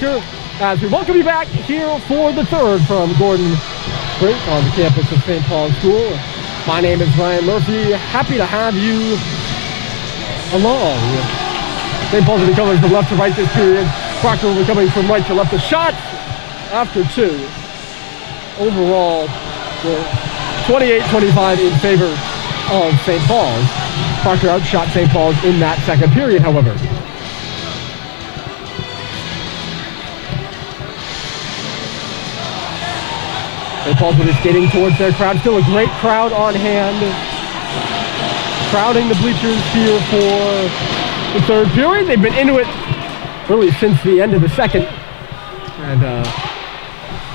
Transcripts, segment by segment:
Proctor, as we welcome you back here for the third from Gordon Rink on the campus of St. Paul's School. My name is Ryan Murphy. Happy to have you along. St. Paul's will be coming from left to right this period. Proctor will be coming from right to left. The shot after two. Overall, 28-25 in favor of St. Paul's. Proctor outshot St. Paul's in that second period, however. St. Paul's will be skating towards their crowd. Still a great crowd on hand. Crowding the bleachers here for the third period. They've been into it really since the end of the second. And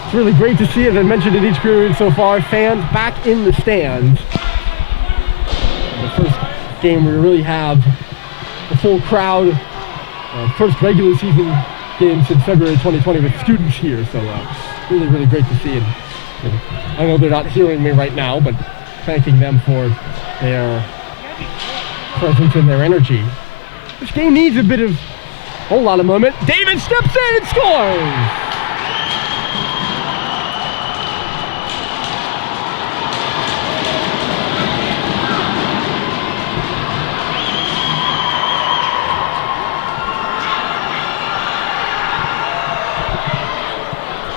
it's really great to see, as I mentioned in each period so far, fans back in the stands. The first game we really have the full crowd. First regular season game since February 2020 with students here. So really, really great to see. And I know they're not hearing me right now, but thanking them for their presence and their energy. This game needs a bit of whole lot of moment. David steps in and scores!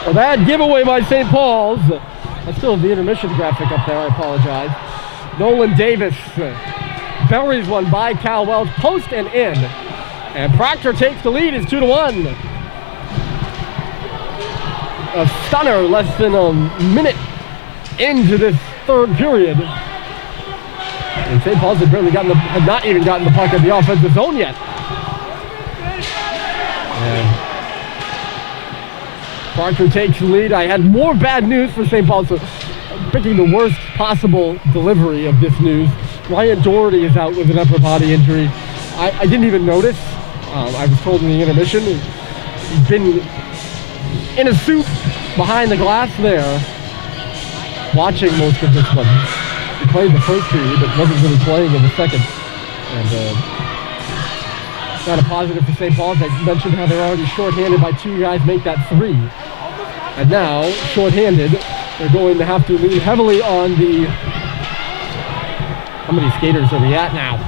A bad giveaway by St. Paul's. I still have the intermission graphic up there, I apologize. Nolan Davis buries one by Cal Welch, post and in. And Proctor takes the lead, it's 2-1. A stunner less than a minute into this third period. And St. Paul's had not even gotten the puck in the offensive zone yet. And Proctor takes the lead. I had more bad news for St. Paul, so I'm picking the worst possible delivery of this news. Ryan Doherty is out with an upper body injury. I didn't even notice. I was told in the intermission. He's been in a suit behind the glass there, watching most of this one. He played the first period, but wasn't really playing in the second. And not a positive for St. Paul's. I mentioned how they're already shorthanded by two guys, make that three. And now, shorthanded, they're going to have to lean heavily on the... How many skaters are we at now?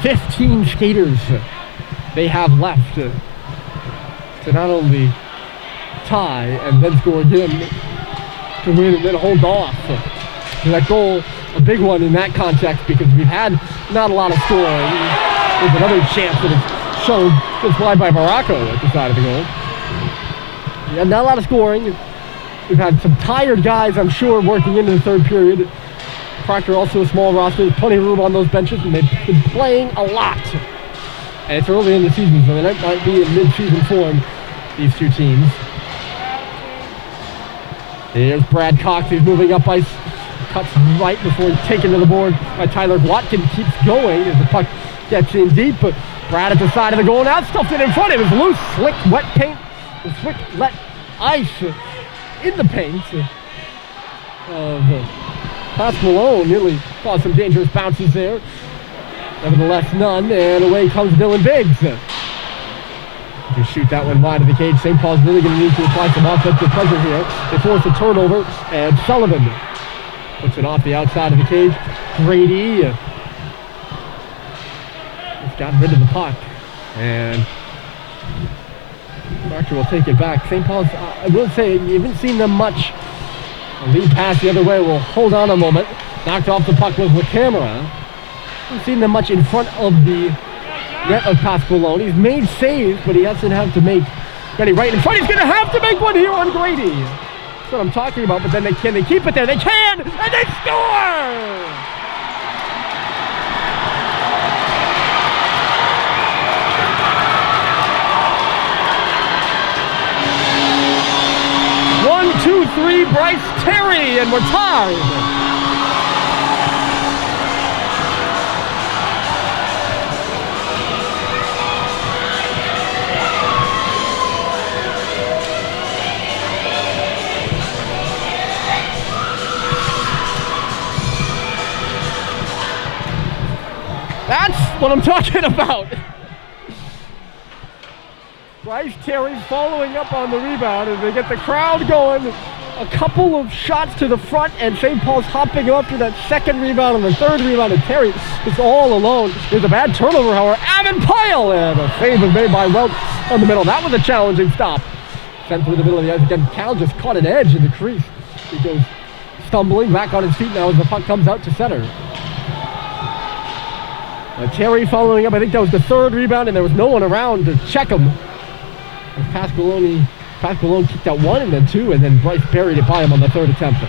15 skaters they have left to not only tie and then score again, to win and then hold off. So that goal, a big one in that context, because we've had not a lot of scoring. There's another chance that is shown just wide by Morocco at the side of the goal. We had not a lot of scoring. We've had some tired guys, I'm sure, working into the third period. Proctor also a small roster, plenty of room on those benches, and they've been playing a lot. And it's early in the season, so they might be in mid-season form, these two teams. Here's Brad Cox, he's moving up ice, cuts right before he's taken to the board by Tyler Watkins, keeps going as the puck gets in deep, but Brad at the side of the goal now, stuffed it in front. It was loose, slick, wet paint, slick, wet ice in the paint of Malone. Nearly caused some dangerous bounces there. Nevertheless, none, and away comes Dylan Biggs. Just shoot that one wide of the cage. St. Paul's really going to need to apply some offensive pressure here. They force a turnover, and Sullivan puts it off the outside of the cage. Grady just got rid of the puck, and Proctor will take it back. St. Paul's, I will say, you haven't seen them much. A lead pass the other way will hold on a moment. Knocked off the puck was LaCamera. Haven't seen them much in front of the net of Malone. He's made saves, but he doesn't have to make many right in front. He's going to have to make one here on Grady. That's what I'm talking about, but then can they keep it there? They can, and they score! One, two, three, Bryce Terry, and we're tied. That's what I'm talking about. Bryce Terry's following up on the rebound, and they get the crowd going. A couple of shots to the front, and St. Paul's hopping up for that second rebound and the third rebound, and Terry is all alone. There's a bad turnover, however. Avon Pyle, and a save was made by Welch on the middle. That was a challenging stop. Sent through the middle of the ice again. Cal just caught an edge in the crease. He goes stumbling back on his feet now as the puck comes out to center. Terry following up. I think that was the third rebound, and there was no one around to check him. Pasqualone kicked out one and then two, and then Bryce buried it by him on the third attempt.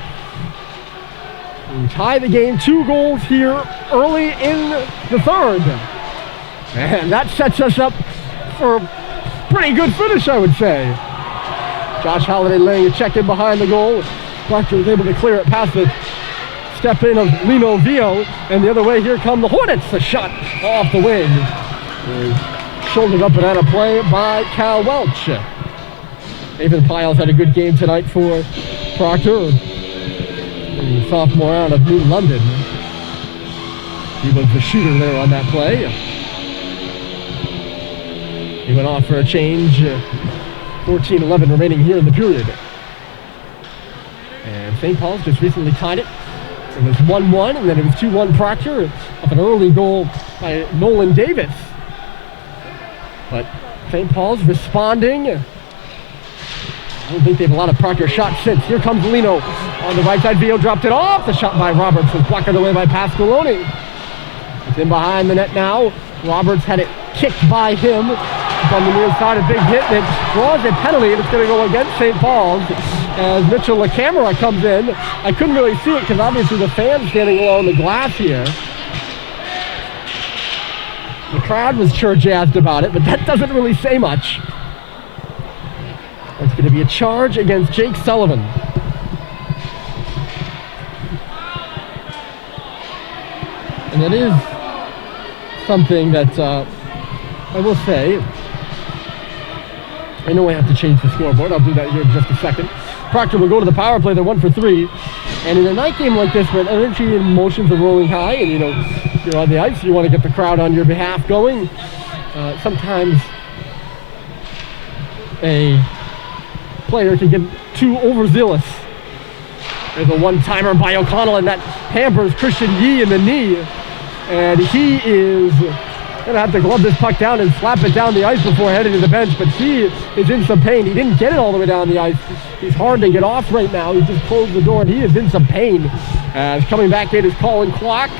We tie the game, 2 goals here early in the third. And that sets us up for a pretty good finish, I would say. Josh Halliday laying a check in behind the goal. Proctor was able to clear it past the step in of Lino Vio, and the other way here come the Hornets. A shot off the wing. Shouldered up and out of play by Cal Welch. Avon Pyle's had a good game tonight for Proctor, the sophomore out of New London. He was the shooter there on that play. He went off for a change. 14-11 remaining here in the period. And St. Paul's just recently tied it. It was 1-1, and then it was 2-1 Proctor off an early goal by Nolan Davis. But St. Paul's responding. I don't think they have a lot of Proctor shots since. Here comes Lino on the right side. Vio dropped it off. The shot by Roberts was blocked away by Pasqualone. It's in behind the net now. Roberts had it kicked by him from the near side. A big hit that draws a penalty, and it's going to go against St. Paul's as Mitchell LaCamera comes in. I couldn't really see it because obviously the fans standing along the glass here. The crowd was sure jazzed about it, but that doesn't really say much. It's going to be a charge against Jake Sullivan. And it is something that I will say. I know I have to change the scoreboard. I'll do that here in just a second. Proctor will go to the power play. They're 1 for 3. And in a night game like this, where energy and emotions are rolling high, and you're on the ice, you want to get the crowd on your behalf going. Sometimes a player can get too overzealous. There's a one-timer by O'Connell, and that hampers Christian Yee in the knee. And he is going to have to glove this puck down and slap it down the ice before heading to the bench, but he is in some pain. He didn't get it all the way down the ice. He's hard to get off right now. He just closed the door, and he is in some pain. As coming back in is Colin Clark,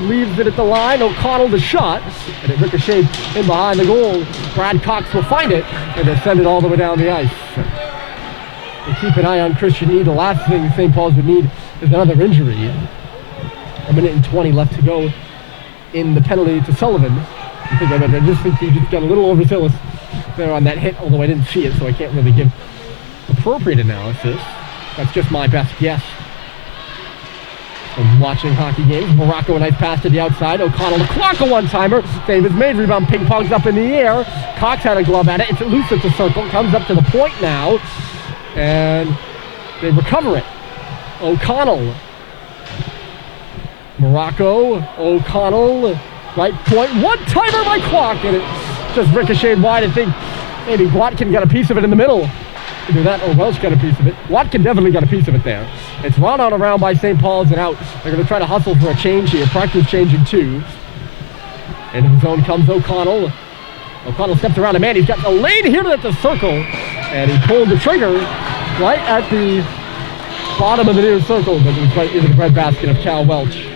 leaves it at the line. O'Connell the shot, and it ricocheted in behind the goal. Brad Cox will find it, and they send it all the way down the ice. They keep an eye on Christian Yee. The last thing St. Paul's would need is another injury. 1 minute and 20 left to go in the penalty to Sullivan. I just think he just got a little overzealous there on that hit, although I didn't see it, so I can't really give appropriate analysis. That's just my best guess from watching hockey games. Morocco, a nice pass to the outside. O'Connell to Clark, a one-timer. Save is made. Rebound ping-pongs up in the air. Cox had a glove at it. It's loose at the circle. Comes up to the point now. And they recover it. O'Connell. Morocco. O'Connell. Right point. One-timer by Clark. And it just ricocheted wide. I think maybe Watkin got a piece of it in the middle. Either that or Welch got a piece of it. Watkin definitely got a piece of it there. It's run on around by St. Paul's and out. They're going to try to hustle for a change here. Proctor's changing too. Into the zone comes O'Connell. O'Connell steps around a man. He's got a lane here at the circle. And he pulled the trigger right at the bottom of the near circle. But it was right into the breadbasket of Cal Welch.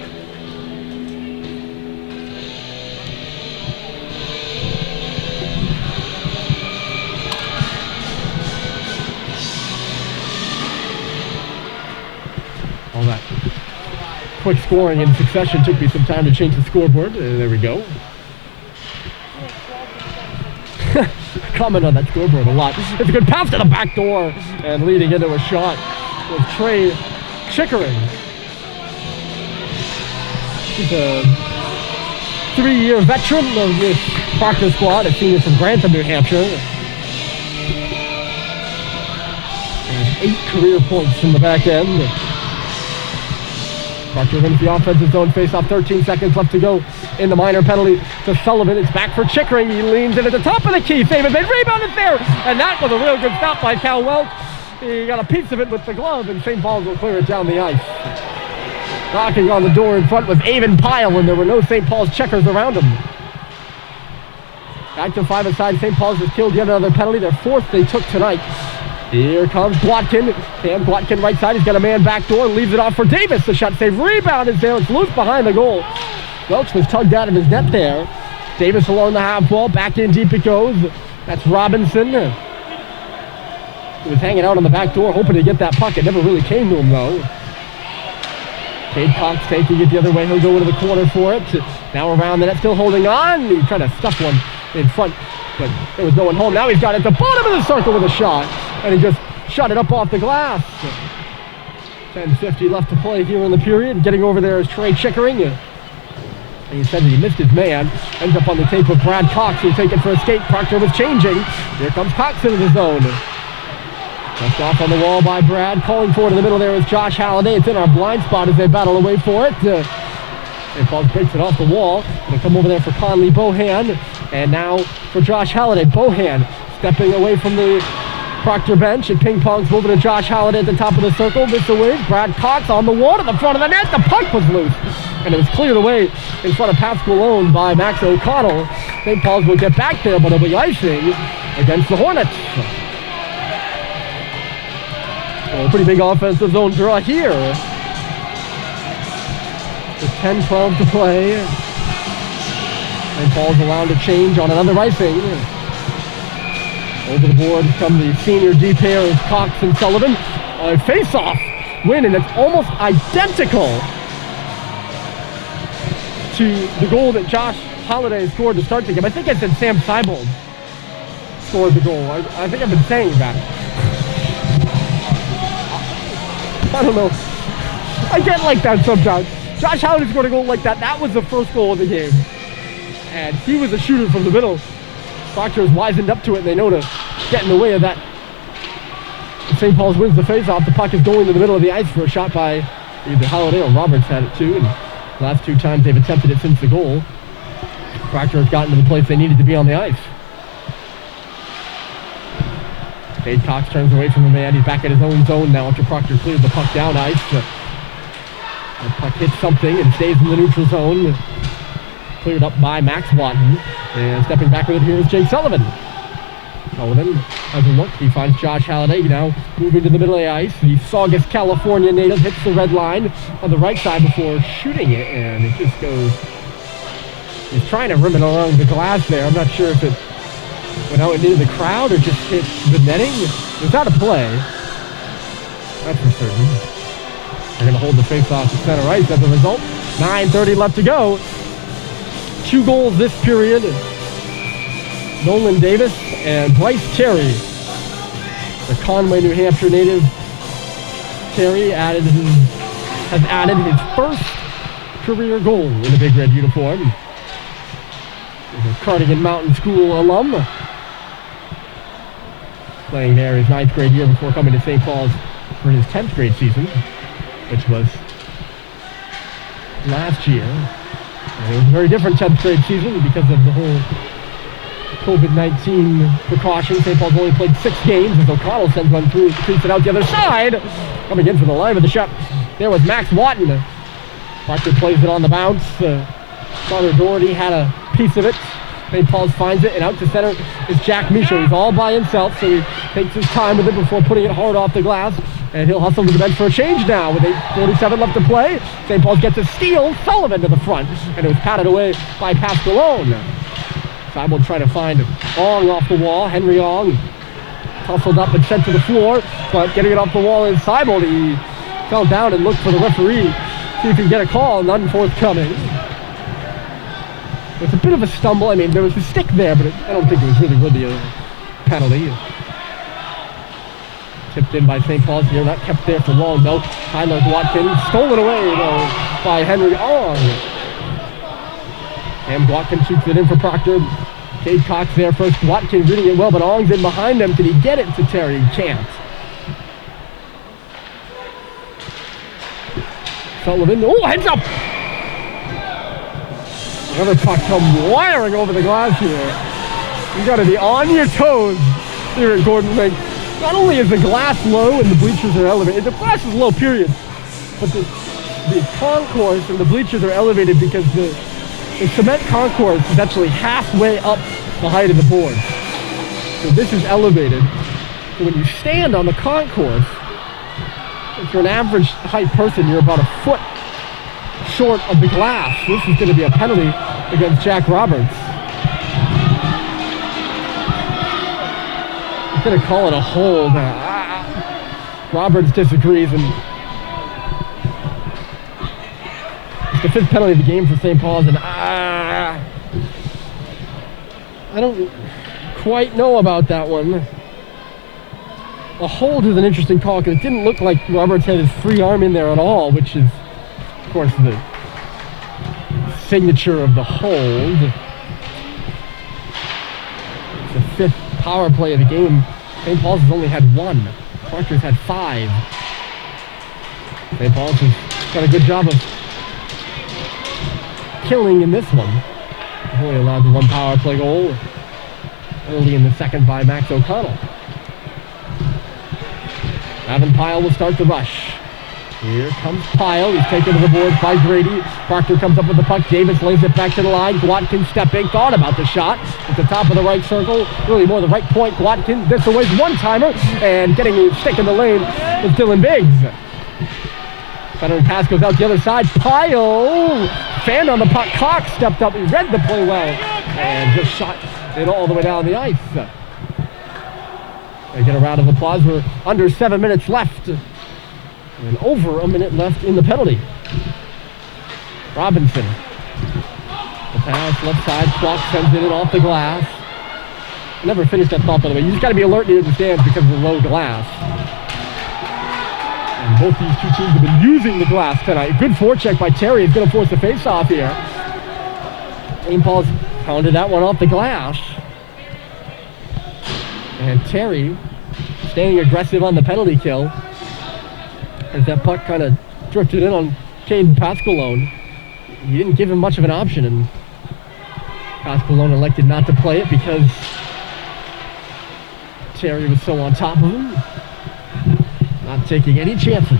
All that quick scoring in succession took me some time to change the scoreboard. There we go. Comment on that scoreboard a lot. It's a good pass to the back door and leading into a shot with Trey Chickering. He's a 3-year veteran of this Proctor squad, a senior from Grantham, New Hampshire. And 8 career points from the back end. Proctor wins the offensive zone face-off. 13 seconds left to go in the minor penalty to Sullivan. It's back for Chickering. He leans in at the top of the key. Save it. Rebound is there. And that was a real good stop by Cal Welch. He got a piece of it with the glove, and St. Paul's will clear it down the ice. Knocking on the door in front was Avon Pyle, and there were no St. Paul's checkers around him. Back to 5-a-side. St. Paul's has killed yet another penalty. Their fourth they took tonight. Here comes Gwatkin. Cam Gwatkin right side. He's got a man back door and leaves it off for Davis. The shot save. Rebound is there. It's loose behind the goal. Welch was tugged out of his net there. Davis along the half wall. Back in deep it goes. That's Robinson. He was hanging out on the back door hoping to get that puck. It never really came to him though. Cade Cox taking it the other way. He'll go into the corner for it. Now around the net, still holding on. He tried to stuff one in front, but there was no one home. Now he's got it at the bottom of the circle with a shot, and he just shot it up off the glass. 10:50 left to play here in the period. Getting over there is Trey Chickering. And he said that he missed his man. Ends up on the tape with Brad Cox, who'll take it for a skate. Proctor was changing. Here comes Cox into the zone. Left off on the wall by Brad. Calling for it in the middle there is Josh Halliday. It's in our blind spot as they battle away for it. St. Paul breaks it off the wall. Gonna come over there for Conley Bohan. And now for Josh Halliday. Bohan stepping away from the Proctor bench, and ping pongs moving to Josh Halliday at the top of the circle. This away. Brad Cox on the wall to the front of the net. The puck was loose, and it was cleared away in front of Pascal Own by Max O'Connell. St. Paul's will get back there, but it'll be icing against the Hornets. A pretty big offensive zone draw here. With 10-12 to play. St. Paul's allowed to change on another icing. Over the board come the senior D pair of Cox and Sullivan. A face-off win, and it's almost identical to the goal that Josh Halliday scored to start the game. I think I said Sam Seibold scored the goal. I think I've been saying that. I don't know. I get like that sometimes. Josh Halliday scored a goal like that. That was the first goal of the game. And he was a shooter from the middle. Proctor is wizened up to it, and they know to get in the way of that. St. Paul's wins the face-off. The puck is going to the middle of the ice for a shot by either Halliday or Roberts had it too. And the last two times they've attempted it since the goal, Proctor has gotten to the place they needed to be on the ice. Cade Cox turns away from the man. He's back at his own zone now after Proctor cleared the puck down ice. The puck hits something and stays in the neutral zone. Cleared up by Max Watton. And stepping back with it here is Jake Sullivan. Sullivan has a look. He finds Josh Halliday now moving to the middle of the ice. The Saugus, California native hits the red line on the right side before shooting it, and it just goes. He's trying to rim it along the glass there. I'm not sure if it went out into the crowd or just hit the netting. It was out of play. That's for certain. They're going to hold the face-off to center ice as a result. 9:30 left to go. 2 goals this period. Nolan Davis and Bryce Terry. The Conway, New Hampshire native. Terry has added his first career goal in a Big Red uniform. He's a Cardigan Mountain School alum. Playing there his 9th grade year before coming to St. Paul's for his 10th grade season, which was last year. And it was a very different 10th grade season because of the whole COVID-19 precautions. St. Paul's only played 6 games as O'Connell sends one through, shoots it out the other side. Coming in for the line of the shot. There was Max Watton. Proctor plays it on the bounce. Connor Doherty had a piece of it. St. Paul's finds it, and out to center is Jack Michaud. He's all by himself, so he takes his time with it before putting it hard off the glass. And he'll hustle to the bench for a change now with 8:47 left to play. St. Paul's gets a steal. Sullivan to the front, and it was patted away by Pascal Own. Seibold trying to find Ong off the wall. Henry Ong hustled up and sent to the floor, but getting it off the wall is Seibold. He fell down and looked for the referee, see if he can get a call. None forthcoming. It's a bit of a stumble. I mean, there was a stick there, but I don't think it was really a penalty. Tipped in by St. Paul's here, not kept there for long though. Tyler Watkins stolen away though by Henry Ong. And Watkins shoots it in for Proctor. Cade Cox there first. Watkins reading it well, but Ong's in behind him. Can he get it to Terry? He can't. Sullivan, oh, heads up! Another puck come wiring over the glass here. You gotta be on your toes here at Gordon Rink. Not only is the glass low and the bleachers are elevated, the glass is low, period. But the concourse and the bleachers are elevated because the cement concourse is actually halfway up the height of the board. So this is elevated. So when you stand on the concourse, if you're an average height person, you're about a foot short of the glass. This is going to be a penalty against Jack Roberts. He's going to call it a hold. Roberts disagrees, and it's the 5th penalty of the game for St. Paul's, and I don't quite know about that one. A hold is an interesting call because it didn't look like Roberts had his free arm in there at all, which is, of course, the signature of the hold. It's the 5th power play of the game. St. Paul's has only had 1. Proctor's had 5. St. Paul's has done a good job of killing in this one. Only allowed the 1 power play goal early in the second by Max O'Connell. Evan Pyle will start the rush. Here comes Pyle. He's taken to the boards by Grady. Proctor comes up with the puck. Davis lays it back to the line. Gwatkin stepping. Thought about the shot. At the top of the right circle. Really more the right point. Gwatkin this away one-timer. And getting a stick in the lane is Dylan Biggs. Centering pass goes out the other side. Pyle fanned on the puck. Cox stepped up. He read the play well. And just shot it all the way down the ice. They get a round of applause. We're under 7 minutes left. And over a minute left in the penalty. Robinson. The pass, left side. Clock sends it in off the glass. I never finished that thought, by the way. You just got to be alert near the stands because of the low glass. And both these two teams have been using the glass tonight. Good forecheck by Terry. He's going to force the face-off here. St. Paul's pounded that one off the glass. And Terry staying aggressive on the penalty kill as that puck kind of drifted in on Caden Pascalone. He didn't give him much of an option, and Pascalone elected not to play it because Terry was so on top of him. Not taking any chances.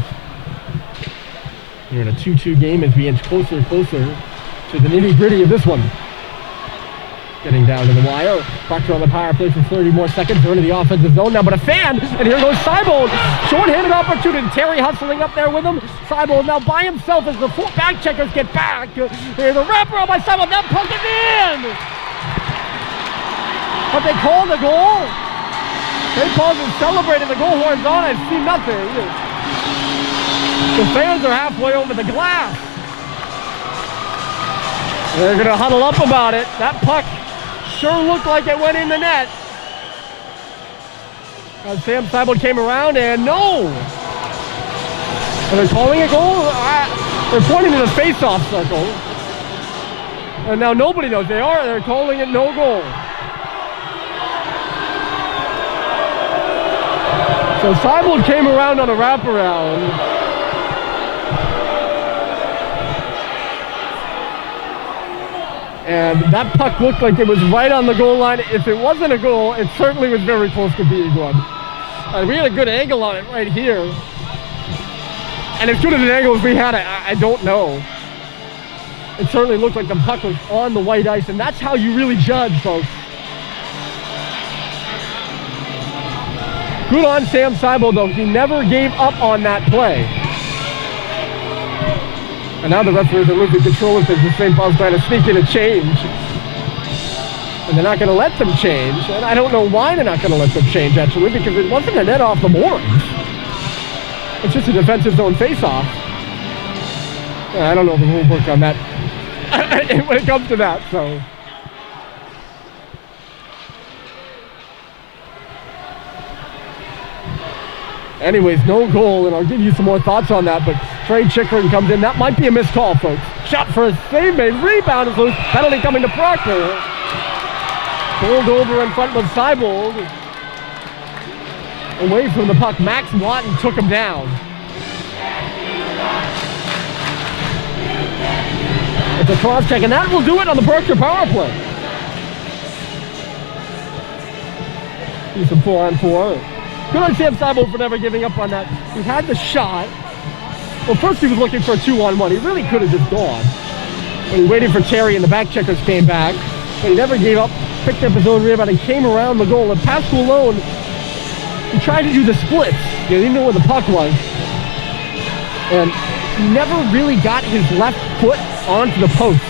We're in a 2-2 game as we inch closer and closer to the nitty-gritty of this one. Getting down to the wire. Proctor on the power play for 30 more seconds. They're into the offensive zone now, but a fan, and here goes Seibold. Short-handed opportunity. Terry hustling up there with him. Seibold now by himself as the full back checkers get back. Here's a wraparound by Seibold. That puck is in! But they call the goal. St. Paul's is celebrating. The goal horn's on. I see nothing. The fans are halfway over the glass. They're going to huddle up about it. That puck sure looked like it went in the net. As Sam Seibold came around, and no! Are they calling a goal? They're pointing to the face-off circle. And now nobody knows. They're calling it no goal. So Seibold came around on a wraparound. And that puck looked like it was right on the goal line. If it wasn't a goal, it certainly was very close to being one. We had a good angle on it right here. And as good as an angle as we had, I don't know. It certainly looked like the puck was on the white ice, and that's how you really judge, folks. Good on Sam Seibold, though. He never gave up on that play. And now the referees are losing control of things. The St. Paul's trying to sneak in a change. And they're not going to let them change. And I don't know why they're not going to let them change, actually, because it wasn't a net off the boards. It's just a defensive zone face-off. I don't know the rule book on that when it comes to that, so. Anyways, no goal, and I'll give you some more thoughts on that, but Trey Chickering comes in. That might be a missed call, folks. Shot for a save made. Rebound is loose. Penalty coming to Proctor. Pulled over in front with Seibold. Away from the puck. Max Watton took him down. It's a cross check, and that will do it on the Proctor power play. Do some 4-on-4. Good on Sam Sabo for never giving up on that. He had the shot. Well, first he was looking for a 2-on-1. He really could have just gone. But he waited for Terry, and the back checkers came back. But he never gave up, picked up his own rebound, and came around the goal. And Pascal alone, he tried to do the splits. He didn't know where the puck was. And he never really got his left foot onto the post.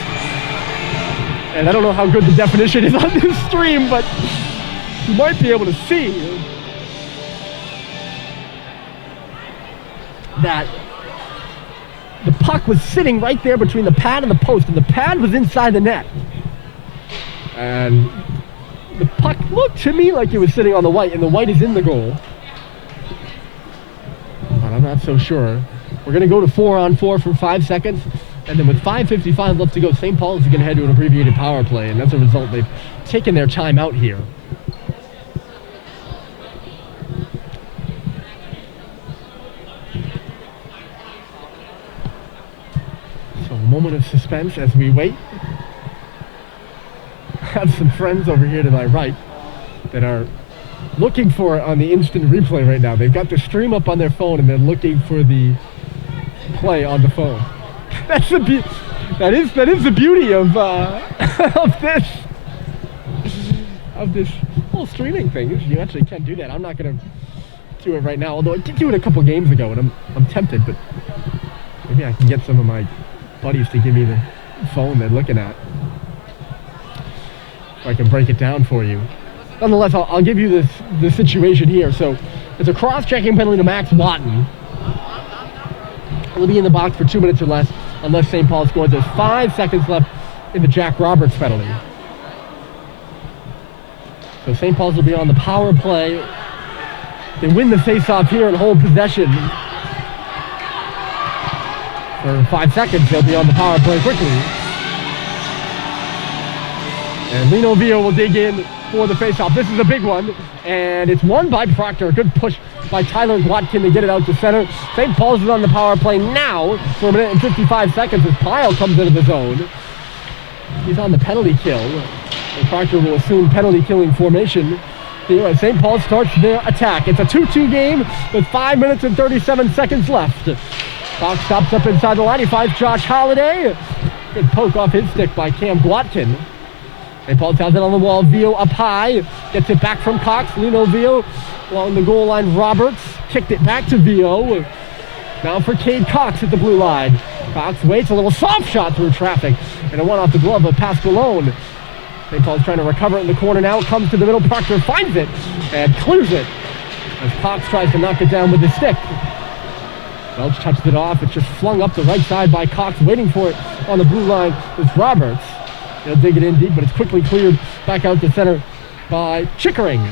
And I don't know how good the definition is on this stream, but you might be able to see that the puck was sitting right there between the pad and the post, and the pad was inside the net. And the puck looked to me like it was sitting on the white, and the white is in the goal. But I'm not so sure. We're going to go to 4-on-4 for 5 seconds, and then with 5:55 left to go, St. Paul is going to head to an abbreviated power play, and as a result, they've taken their time out here. So a moment of suspense as we wait. I have some friends over here to my right that are looking for it on the instant replay right now. They've got the stream up on their phone, and they're looking for the play on the phone. That's the that is the beauty of this whole streaming thing. You actually can do that. I'm not gonna do it right now, although I did do it a couple games ago, and I'm tempted, but maybe I can get some of my buddies to give me the phone they're looking at, so I can break it down for you. Nonetheless, I'll give you the situation here. So it's a cross-checking penalty to Max Watton. He'll be in the box for 2 minutes or less unless St. Paul scores. There's 5 seconds left in the Jack Roberts penalty. So St. Paul's will be on the power play. They win the face-off here and hold possession. For 5 seconds, they'll be on the power play quickly. And Lino Vio will dig in for the face-off. This is a big one, and it's won by Proctor. A good push by Tyler Watkin to get it out to center. St. Paul's is on the power play now for 1 minute and 55 seconds as Pyle comes into the zone. He's on the penalty kill, and Proctor will assume penalty killing formation here as St. Paul starts their attack. It's a 2-2 game with 5 minutes and 37 seconds left. Fox stops up inside the line. He finds Josh Holliday. Good poke off his stick by Cam Gwatkin. St. Paul has it on the wall. Vio up high. Gets it back from Cox. Lino Vio along the goal line. Roberts kicked it back to Vio. Now for Cade Cox at the blue line. Cox waits, a little soft shot through traffic, and a one off the glove of Pascalone. St. Paul's trying to recover it in the corner now. Comes to the middle. Proctor finds it and clears it as Cox tries to knock it down with his stick. Welch touched it off. It's just flung up the right side by Cox. Waiting for it on the blue line is Roberts. He'll dig it in deep, but it's quickly cleared back out to center by Chickering.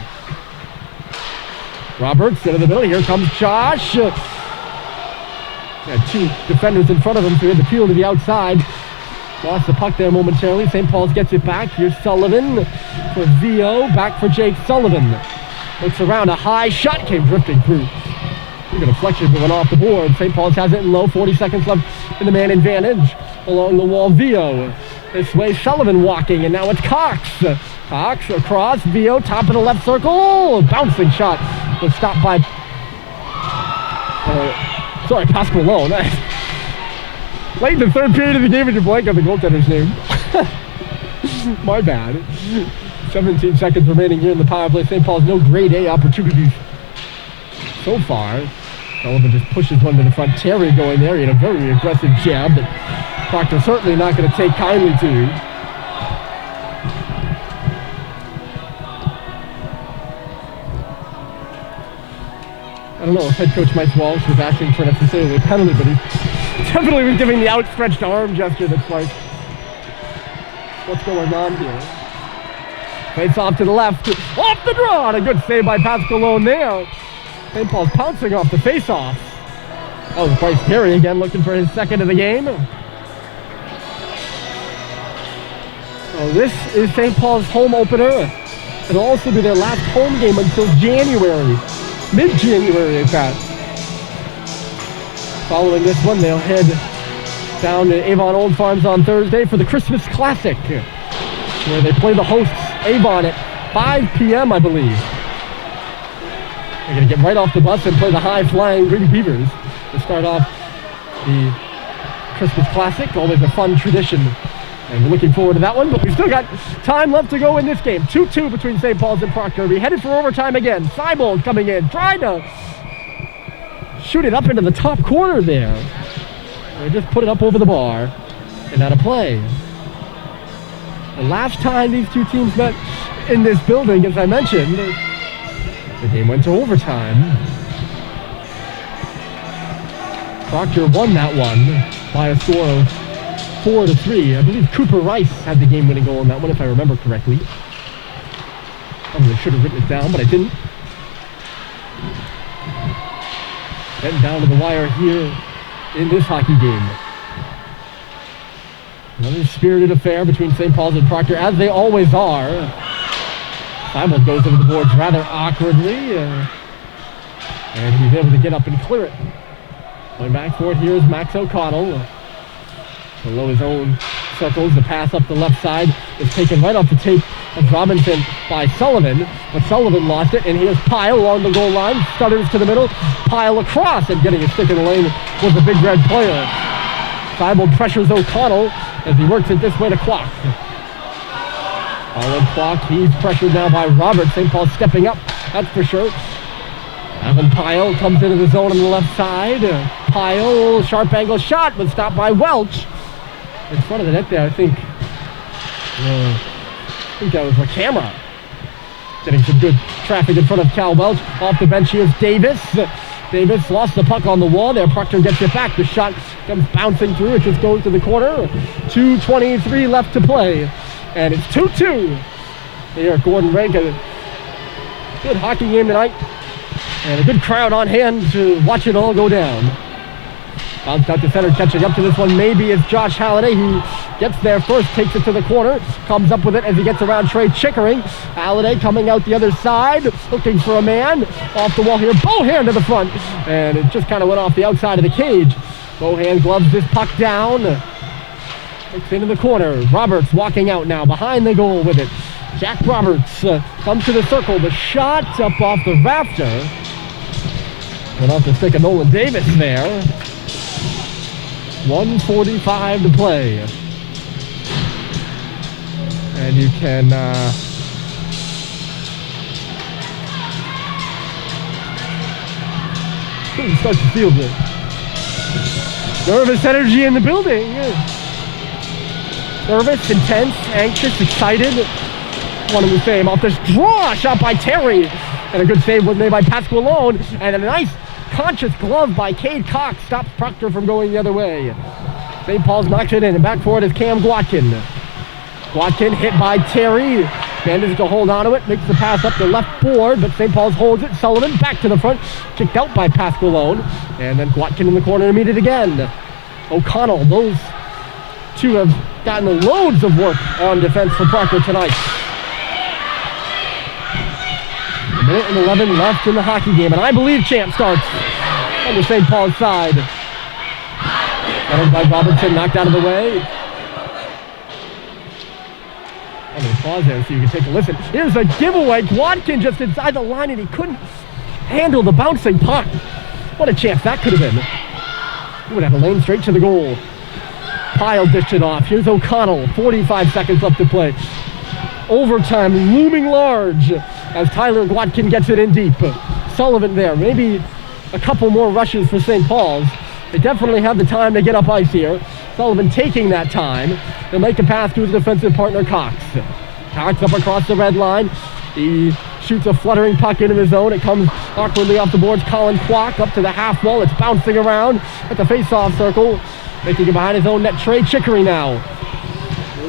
Roberts into the middle. Here comes Josh. Got 2 defenders in front of him, so he had to peel to the outside. Lost the puck there momentarily. St. Paul's gets it back. Here's Sullivan for Vio. Back for Jake Sullivan. Looks around. A high shot came drifting through. Look at a deflection going off the board. St. Paul's has it in low. 40 seconds left in the man advantage. Along the wall, Vio. This way, Sullivan walking, and now it's Cox. Cox across, Vio, top of the left circle. Bouncing shot was stopped by, Pascalone. Late in the third period of the game, and you blank on the goaltender's name. My bad. 17 seconds remaining here in the power play. St. Paul's no grade A opportunities so far. Sullivan just pushes one to the front. Terry going there. He had a very aggressive jab that Proctor certainly not going to take kindly to. I don't know if head coach Mike Walsh was asking for necessarily a penalty, but he definitely was giving the outstretched arm gesture that's like, what's going on here? Face off to the left, off the draw, and a good save by Pascalone there. St. Paul's pouncing off the face-off. That was Bryce Terry again looking for his second of the game. So this is St. Paul's home opener. It'll also be their last home game until January. Mid-January, in fact. Following this one, they'll head down to Avon Old Farms on Thursday for the Christmas Classic, where they play the hosts Avon at 5 p.m. I believe. They're going to get right off the bus and play the high-flying Rink Beavers to start off the Christmas Classic. Always a fun tradition, and we're looking forward to that one, but we've still got time left to go in this game. 2-2 between St. Paul's and Proctor. We're headed for overtime again. Seibold coming in, trying to shoot it up into the top corner there. They just put it up over the bar and out of play. The last time these two teams met in this building, as I mentioned, the game went to overtime. Proctor won that one by a score of 4-3. I believe Cooper Rice had the game-winning goal in that one, if I remember correctly. Probably should have written it down, but I didn't. Getting down to the wire here in this hockey game. Another spirited affair between St. Paul's and Proctor, as they always are. Seibold goes over the boards rather awkwardly, and he's able to get up and clear it. Going back for it here is Max O'Connell. Below his own circles, the pass up the left side is taken right off the tape of Robinson by Sullivan, but Sullivan lost it, and here's Pyle along the goal line, stutters to the middle, Pyle across, and getting a stick in the lane was a big red player. Seibold pressures O'Connell as he works it this way to Kwok. All in Kwok, he's pressured now by Robert. St. Paul stepping up, that's for sure. Evan Pyle comes into the zone on the left side. Pyle, sharp angle shot, but stopped by Welch. In front of the net there, I think that was a camera. Getting some good traffic in front of Cal Welch. Off the bench here's Davis. Davis lost the puck on the wall there. Proctor gets it back. The shot comes bouncing through. It just goes to the corner. 2:23 left to play. And it's 2-2. Here at Gordon Rink. A good hockey game tonight. And a good crowd on hand to watch it all go down. Bounced out to center, catching up to this one. Maybe it's Josh Halliday who gets there first, takes it to the corner, comes up with it as he gets around Trey Chickering. Halliday coming out the other side, looking for a man. Off the wall here, Bohan to the front. And it just kind of went off the outside of the cage. Bohan gloves this puck down. Looks into the corner. Roberts walking out now, behind the goal with it. Jack Roberts comes to the circle. The shot up off the rafter. Went off the stick of Nolan Davis there. 1:45 to play. And you can start to feel the nervous energy in the building. Nervous, intense, anxious, excited. One of the same. Off this draw, shot by Terry. And a good save was made by Pasqualone. And a nice conscious glove by Cade Cox stops Proctor from going the other way. St. Paul's knocks it in, and back for it is Cam Gwatkin. Gwatkin hit by Terry. Manages to hold on to it, makes the pass up the left board, but St. Paul's holds it. Sullivan back to the front, kicked out by Pasqualone. And then Gwatkin in the corner to meet it again. O'Connell, those two have gotten loads of work on defense for Proctor tonight. A minute and 11 left in the hockey game, and I believe Champ starts on the St. Paul's side. Centered by Robertson, knocked out of the way. I'm going to pause there so you can take a listen. Here's a giveaway. Gwatkin just inside the line, and he couldn't handle the bouncing puck. What a chance that could have been. He would have a lane straight to the goal. Pyle dished it off. Here's O'Connell. 45 seconds left to play. Overtime looming large as Tyler Gwatkin gets it in deep. Sullivan there. Maybe a couple more rushes for St. Paul's. They definitely have the time to get up ice here. Sullivan taking that time. They'll make a pass to his defensive partner, Cox. Cox up across the red line. He shoots a fluttering puck into his zone. It comes awkwardly off the boards. Colin Kwok up to the half wall. It's bouncing around at the face-off circle. Making it behind his own net. Trey Chickering now.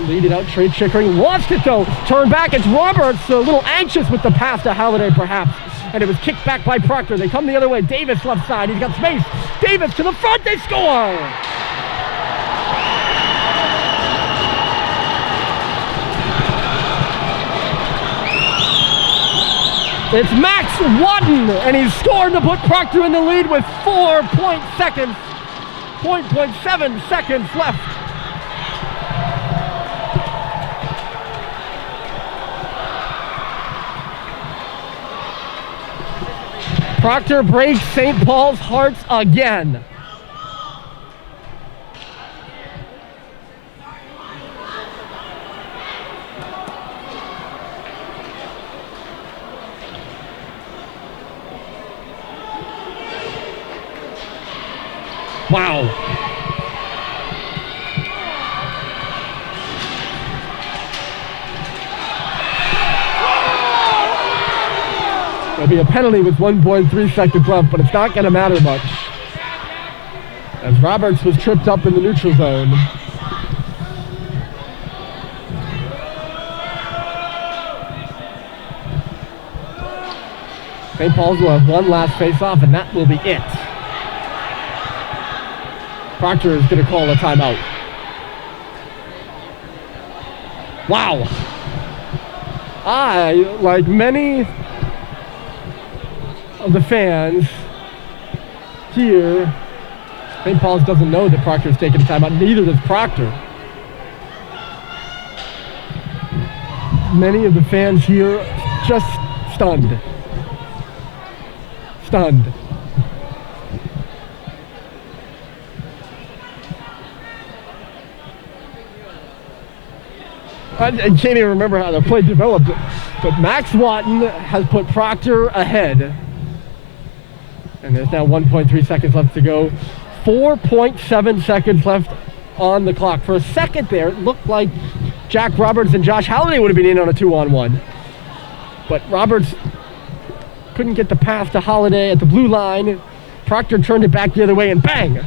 Lead it out. Trey Chickering lost it though. Turn back. It's Roberts. A little anxious with the pass to Halliday perhaps. And it was kicked back by Proctor. They come the other way. Davis left side. He's got space. Davis to the front. They score! It's Max Wadden, and he's scored to put Proctor in the lead with 4 seconds 4.7 seconds left. Proctor breaks St. Paul's hearts again. Wow. There'll be a penalty with 1.3 seconds left, but it's not going to matter much, as Roberts was tripped up in the neutral zone. St. Paul's will have one last face-off, and that will be it. Proctor is going to call a timeout. Wow. I, like many of the fans here, St. Paul's doesn't know that Proctor is taking a timeout. Neither does Proctor. Many of the fans here just stunned. Stunned. I can't even remember how the play developed, but Max Watton has put Proctor ahead. And there's now 1.3 seconds left to go. 4.7 seconds left on the clock. For a second there, it looked like Jack Roberts and Josh Halliday would have been in on a 2-on-1. But Roberts couldn't get the pass to Halliday at the blue line. Proctor turned it back the other way, and bang! It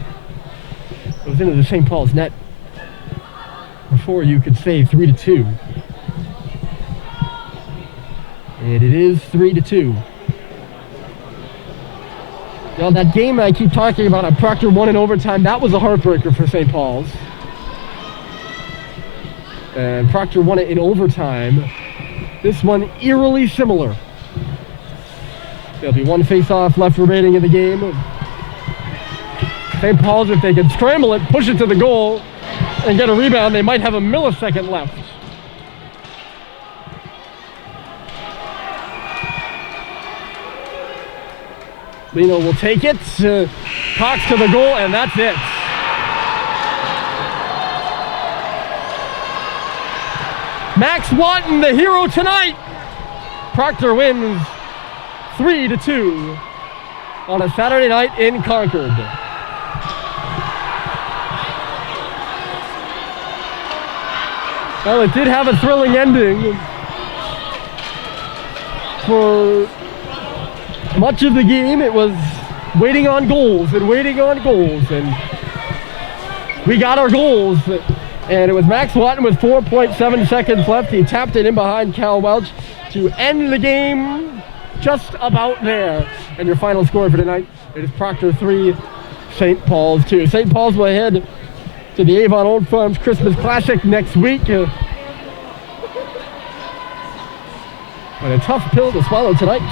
was into the St. Paul's net before you could say 3-2. And it is 3-2. Now that game I keep talking about, Proctor won in overtime. That was a heartbreaker for St. Paul's. And Proctor won it in overtime. This one eerily similar. There'll be one face-off left remaining in the game. St. Paul's, if they can scramble it, push it to the goal, and get a rebound, they might have a millisecond left. Lino will take it, Cox to the goal, and that's it. Max Watton, the hero tonight. Proctor wins 3-2 on a Saturday night in Concord. Well, it did have a thrilling ending. For much of the game, it was waiting on goals and waiting on goals, and we got our goals. And it was Max Watton with 4.7 seconds left. He tapped it in behind Cal Welch to end the game just about there. And your final score for tonight, it is Proctor 3, St. Paul's 2. St. Paul's will head to the Avon Old Farms Christmas Classic next week. But a tough pill to swallow tonight.